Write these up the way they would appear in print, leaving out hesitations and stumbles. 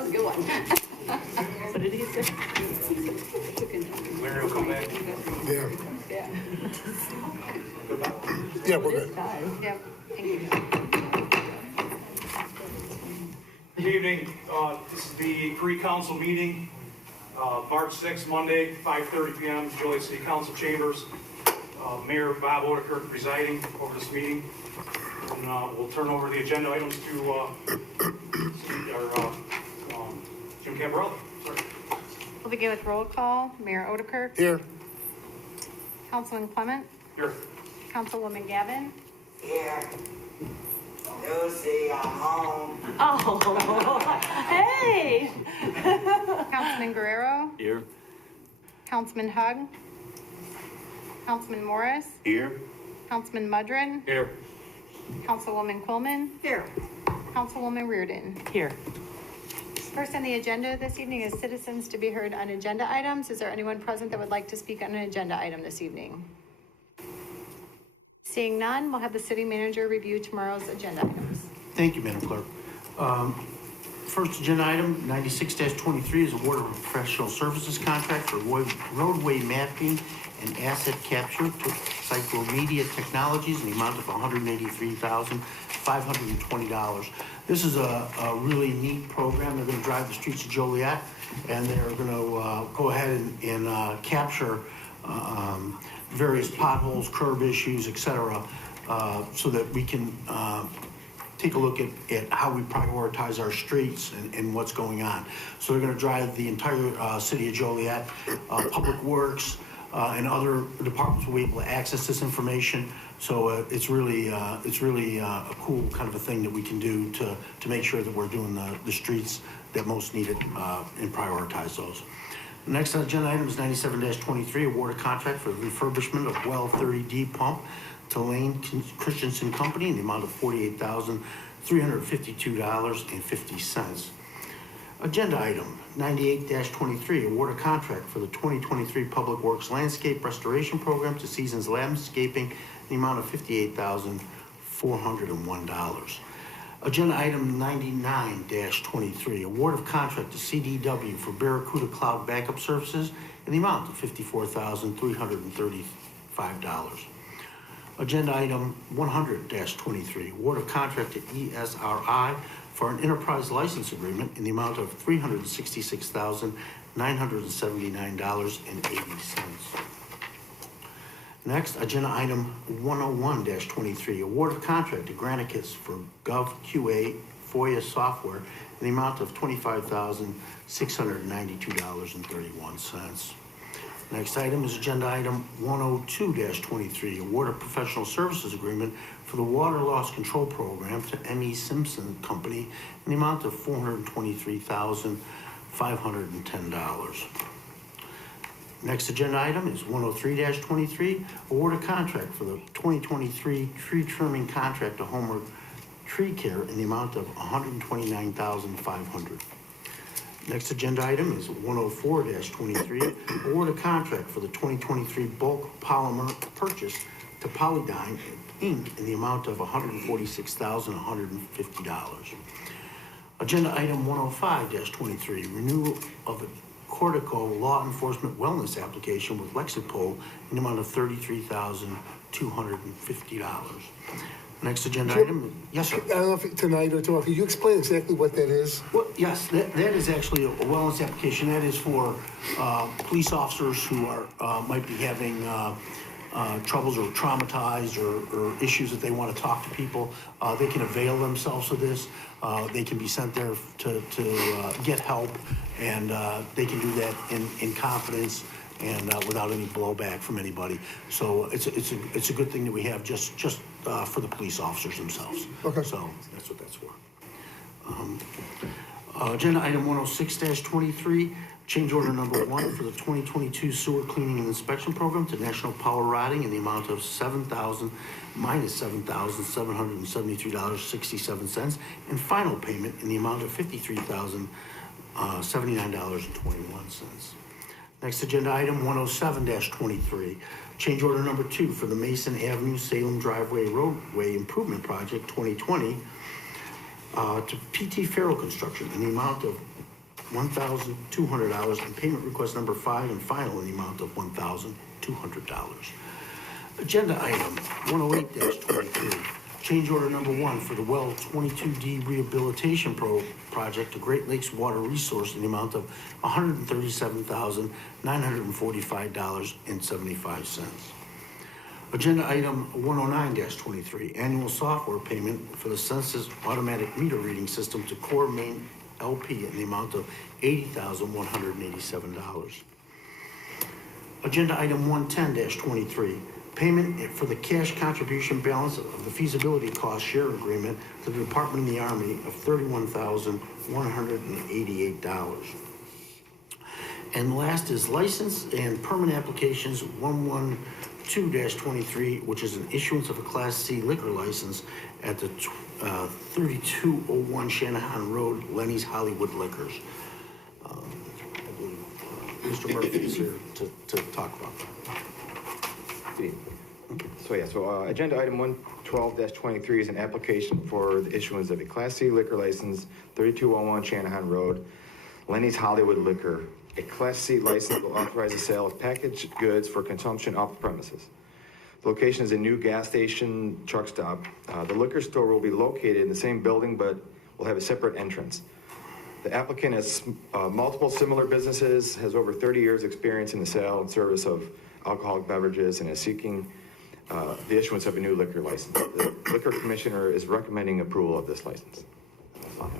That was a good one. What did he say? Larry will come back. Yeah, Yeah. yeah, we're good. Yep. Thank you. Good evening. This is the pre-council meeting, March 6th, Monday, 5:30 p.m., Joliet City Council Chambers. Mayor Bob Odenkirk presiding over this meeting. And we'll turn over the agenda items to Jim Cabarella. Sorry. We'll begin with roll call. Mayor Odenkirk. Here, Councilman Clement. Here. Councilwoman Gavin. Here. Lucy, I'm home. Oh, hey. Councilman Guerrero. Here. Councilman Hug. Councilman Morris. Here. Councilman Mudrin. Here. Councilwoman Quillman. Here. Councilwoman Reardon. Here. First on the agenda this evening is citizens to be heard on agenda items. Is there anyone present that would like to speak on an agenda item this evening? Seeing none, we'll have the city manager review tomorrow's agenda items. Thank you, Madam Clerk. First agenda item, 96-23, is award of a professional services contract for roadway mapping and asset capture to Cyclomedia Technologies in the amount of $183,520. This is a really neat program. They're going to drive the streets of Joliet, and they're going to go ahead and capture various potholes, curb issues, etc., so that we can take a look at how we prioritize our streets and what's going on. So they're going to drive the entire city of Joliet, Public Works, and other departments will be able to access this information. So it's really a cool kind of a thing that we can do to make sure that we're doing the streets that most need it and prioritize those. Next agenda item is 97-23, award a contract for the refurbishment of well 30D pump to Lane Christensen Company in the amount of $48,352.50. Agenda item 98-23, award a contract for the 2023 Public Works Landscape Restoration Program to Seasons Landscaping in the amount of $58,401. Agenda item 99-23, award of contract to CDW for Barracuda Cloud Backup Services in the amount of $54,335. Agenda item 100-23, award of contract to ESRI for an enterprise license agreement in the amount of $366,979.80. Next, agenda item 101-23, award of contract to Granicus for GovQA FOIA software in the amount of $25,692.31. Next item is agenda item 102-23, award of professional services agreement for the water loss control program to M.E. Simpson Company in the amount of $423,510. Next agenda item is 103-23, award of contract for the 2023 tree trimming contract to Homer Tree Care in the amount of $129,500. Next agenda item is 104-23, award of contract for the 2023 bulk polymer purchase to Polydyne Inc. in the amount of $146,150. Agenda item 105-23, renewal of the Cortico Law Enforcement Wellness application with Lexipol in the amount of $33,250. Next agenda item, yes, sir. I don't know if tonight or tomorrow, could you explain exactly what that is? Well, yes, that is actually a wellness application. That is for police officers who are might be having troubles or traumatized or issues that they want to talk to people. They can avail themselves of this. They can be sent there to get help, and they can do that in confidence and without any blowback from anybody. So it's a good thing that we have just for the police officers themselves. Okay. So that's what that's for. Agenda item 106-23, change order number 1 for the 2022 sewer cleaning and inspection program to National Power Rotting in the amount of $7,773.67 and final payment in the amount of $53,079.21. Next agenda item 107-23, change order number 2 for the Mason Avenue Salem Driveway Roadway Improvement Project 2020 to PT Farrell Construction in the amount of $1,200, and payment request number 5 and final in the amount of $1,200. Agenda item 108-23, change order number 1 for the Well 22D Rehabilitation Project to Great Lakes Water Resource in the amount of $137,945.75. Agenda item 109-23, annual software payment for the Census Automatic Meter Reading System to Core Main LP in the amount of $80,187. Agenda item 110-23, payment for the cash contribution balance of the feasibility cost share agreement to the Department of the Army of $31,188. And last is license and permit applications 112-23, which is an issuance of a Class C liquor license at the 3201 Shanahan Road, Lenny's Hollywood Liquors. I believe Mr. Murphy is here to talk about that. Agenda item 112-23 is an application for the issuance of a Class C liquor license, 3201 Shanahan Road, Lenny's Hollywood Liquor. A Class C license will authorize the sale of packaged goods for consumption off the premises. The location is a new gas station truck stop. The liquor store will be located in the same building, but will have a separate entrance. The applicant has multiple similar businesses, has over 30 years experience in the sale and service of alcoholic beverages, and is seeking the issuance of a new liquor license. The liquor commissioner is recommending approval of this license.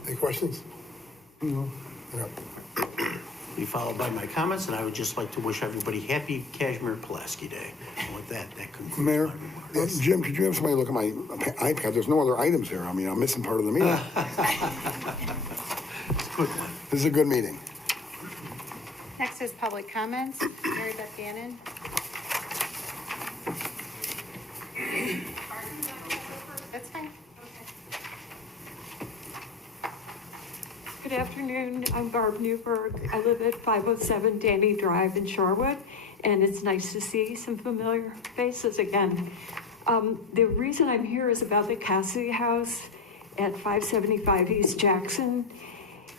Any questions? No. Yeah. Be followed by my comments, and I would just like to wish everybody happy Kashmir Pulaski Day. And with that concludes Mayor, my remarks. Jim, could you have somebody look at my iPad? There's no other items here. I mean, I'm missing part of the meeting. It's a quick one. This is a good meeting. Next is public comments. Mary Beth Gannon. That's fine. Good afternoon, I'm Barb Newberg. I live at 507 Danny Drive in Shorewood, and it's nice to see some familiar faces again. The reason I'm here is about the Cassidy House at 575 East Jackson.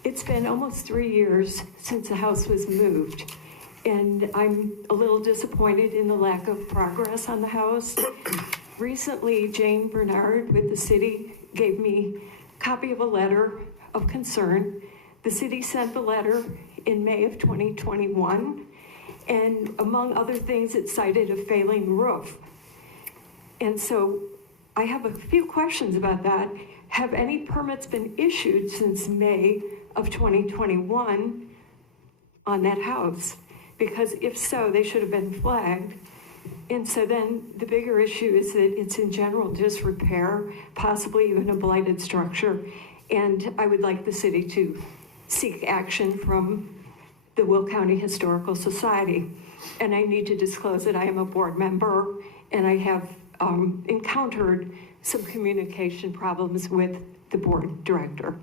It's been almost 3 years since the house was moved, and I'm a little disappointed in the lack of progress on the house. Recently, Jane Bernard with the city gave me a copy of a letter of concern. The city sent the letter in May of 2021, and among other things, it cited a failing roof. And so I have a few questions about that. Have any permits been issued since May of 2021 on that house? Because if so, they should have been flagged. And so then the bigger issue is that it's in general disrepair, possibly even a blighted structure. And I would like the city to seek action from the Will County Historical Society. And I need to disclose that I am a board member, and I have encountered some communication problems with the board director.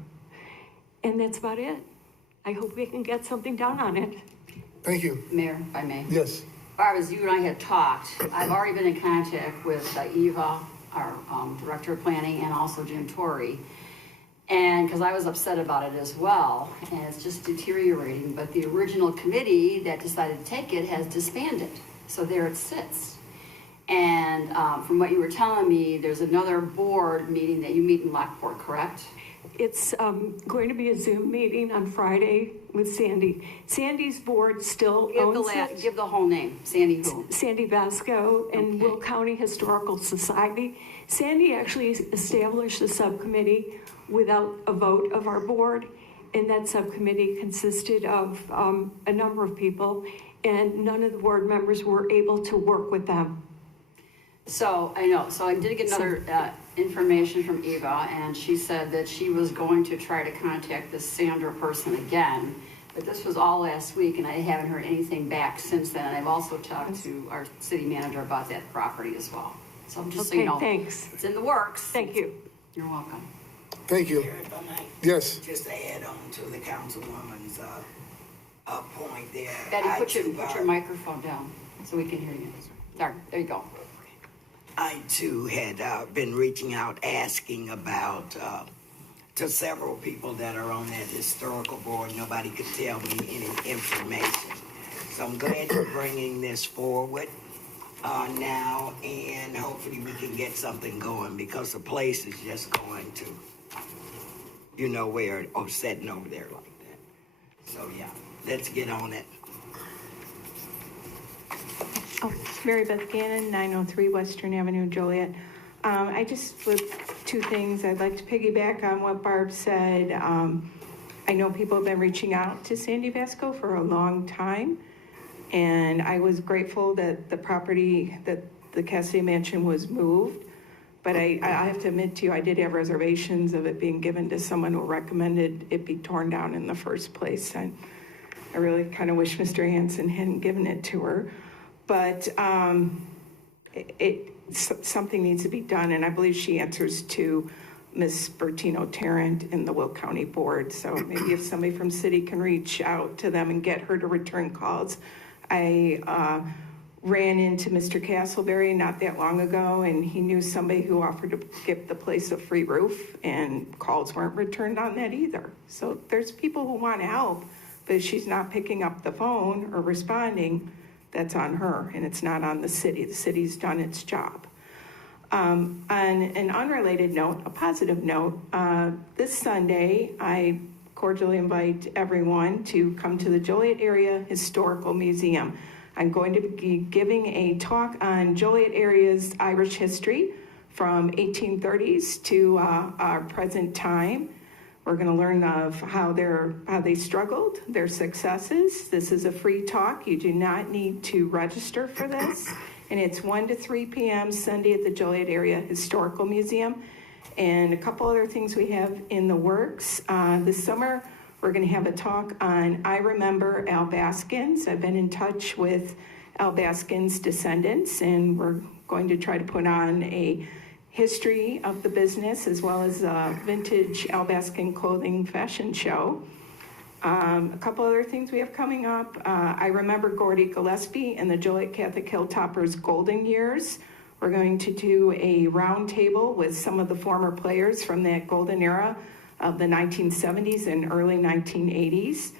And that's about it. I hope we can get something done on it. Thank you. Mayor, if I may. Yes. Barb, as you and I had talked, I've already been in contact with Eva, our Director of Planning, and also Jim Torrey. And because I was upset about it as well, and it's just deteriorating. But the original committee that decided to take it has disbanded. So there it sits. And from what you were telling me, there's another board meeting that you meet in Lockport, correct? It's going to be a Zoom meeting on Friday with Sandy. Sandy's board still owns it. Give the whole name. Sandy who? Sandy Vasco and Okay. Will County Historical Society. Sandy actually established a subcommittee without a vote of our board, and that subcommittee consisted of a number of people, and none of the board members were able to work with them. So, I know, so I did get another information from Eva, and she said that she was going to try to contact this Sandra person again, but this was all last week, and I haven't heard anything back since then. And I've also talked to our city manager about that property as well. So just so you know. Okay, thanks. It's in the works. Thank you. You're welcome. Thank you. Mayor, if I might, Yes. just to add on to the councilwoman's point there. Betty, I put too, your microphone down so we can hear you. There you go. I too had been reaching out asking about to several people that are on that historical board, nobody could tell me any information. So I'm glad you're bringing this forward now, and hopefully we can get something going, because the place is just going to, you know, where, or sitting over there like that. So yeah, let's get on it. Oh, Mary Beth Gannon, 903 Western Avenue, Joliet. I just, with two things, I'd like to piggyback on what Barb said. I know people have been reaching out to Sandy Vasco for a long time, and I was grateful that the property, that the Cassidy Mansion was moved. But I have to admit to you, I did have reservations of it being given to someone who recommended it be torn down in the first place. I really kind of wish Mr. Hanson hadn't given it to her. But something needs to be done, and I believe she answers to Ms. Bertino Tarrant in the Will County Board. So maybe if somebody from city can reach out to them and get her to return calls. I ran into Mr. Castleberry not that long ago, and he knew somebody who offered to give the place a free roof, and calls weren't returned on that either. So there's people who want to help, but if she's not picking up the phone or responding, that's on her, and it's not on the city. The city's done its job. On an unrelated note, a positive note, this Sunday, I cordially invite everyone to come to the Joliet Area Historical Museum. I'm going to be giving a talk on Joliet area's Irish history from 1830s to our present time. We're going to learn of how they struggled, their successes. This is a free talk. You do not need to register for this. And it's 1 to 3 p.m. Sunday at the Joliet Area Historical Museum. And a couple other things we have in the works. This summer, we're going to have a talk on I Remember Al Baskins. I've been in touch with Al Baskins' descendants, and we're going to try to put on a history of the business as well as a vintage Al Baskin clothing fashion show. A couple other things we have coming up. I Remember Gordy Gillespie and the Joliet Catholic Hilltoppers Golden Years. We're going to do a round table with some of the former players from that golden era of the 1970s and early 1980s.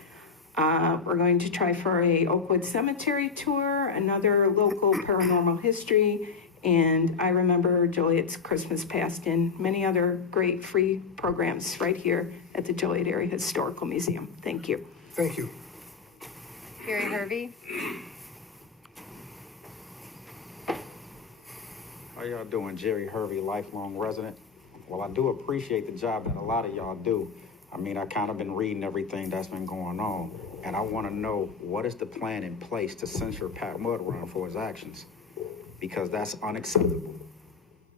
We're going to try for a Oakwood Cemetery tour, another local paranormal history, and I Remember Joliet's Christmas Past, and many other great free programs right here at the Joliet Area Historical Museum. Thank you. Thank you. Gary Hervey. How y'all doing? Jerry Hervey, lifelong resident. Well, I do appreciate the job that a lot of y'all do. I mean, I kind of been reading everything that's been going on, and I want to know, what is the plan in place to censure Pat Mudround for his actions? Because that's unacceptable.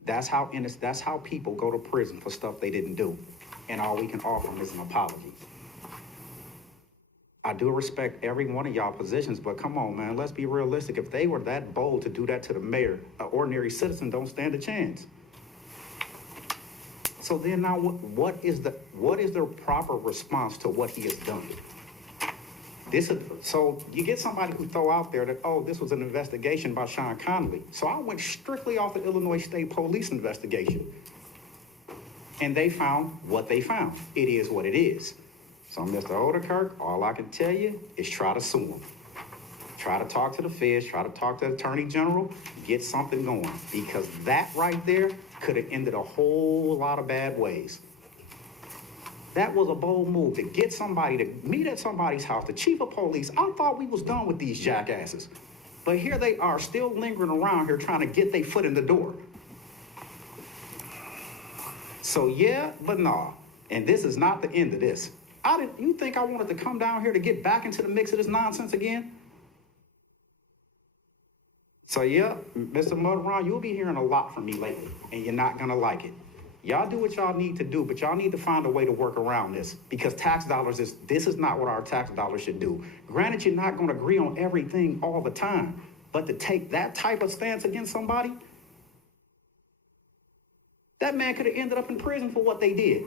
That's how people go to prison for stuff they didn't do, and all we can offer them is an apology. I do respect every one of y'all positions, but come on, man, let's be realistic. If they were that bold to do that to the mayor, an ordinary citizen don't stand a chance. So then now what is the proper response to what he has done? So you get somebody who throw out there that, oh, this was an investigation by Sean Connolly. So I went strictly off the Illinois State Police investigation. And they found what they found. It is what it is. So Mr. Odekirk, all I can tell you is try to sue him. Try to talk to the feds, try to talk to the Attorney General, get something going. Because that right there could have ended a whole lot of bad ways. That was a bold move to get somebody to meet at somebody's house, the chief of police. I thought we was done with these jackasses. But here they are still lingering around here trying to get their foot in the door. So yeah, but nah. And this is not the end of this. You think I wanted to come down here to get back into the mix of this nonsense again? So yeah, Mr. Mudround, you'll be hearing a lot from me lately, and you're not gonna like it. Y'all do what y'all need to do, but y'all need to find a way to work around this, because tax dollars this is not what our tax dollars should do. Granted, you're not gonna agree on everything all the time, but to take that type of stance against somebody, that man could have ended up in prison for what they did.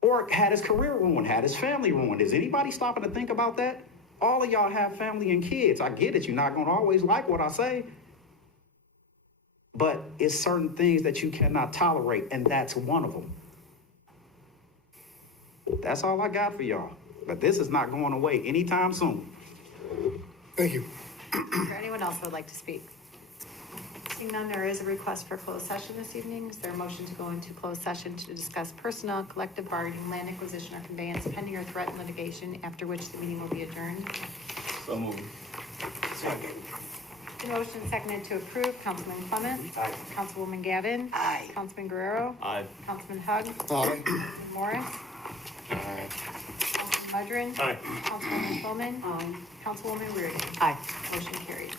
Or had his career ruined, had his family ruined. Is anybody stopping to think about that? All of y'all have family and kids. I get it, you're not gonna always like what I say. But it's certain things that you cannot tolerate, and that's one of them. That's all I got for y'all. But this is not going away anytime soon. Thank you. Is there anyone else who would like to speak? Seeing none, there is a request for closed session this evening. Is there a motion to go into closed session to discuss personnel, collective bargaining, land acquisition, or conveyance pending or threatened litigation, after which the meeting will be adjourned? So moved. Second. The motion is seconded to approve. Councilman Clement? Aye. Councilwoman Gavin? Aye. Councilman Guerrero? Aye. Councilman Hug? Aye. Councilman Morris? Councilman Mudrin? Aye. Councilwoman Shulman? Aye. Councilwoman Reardon? Aye. Motion carried.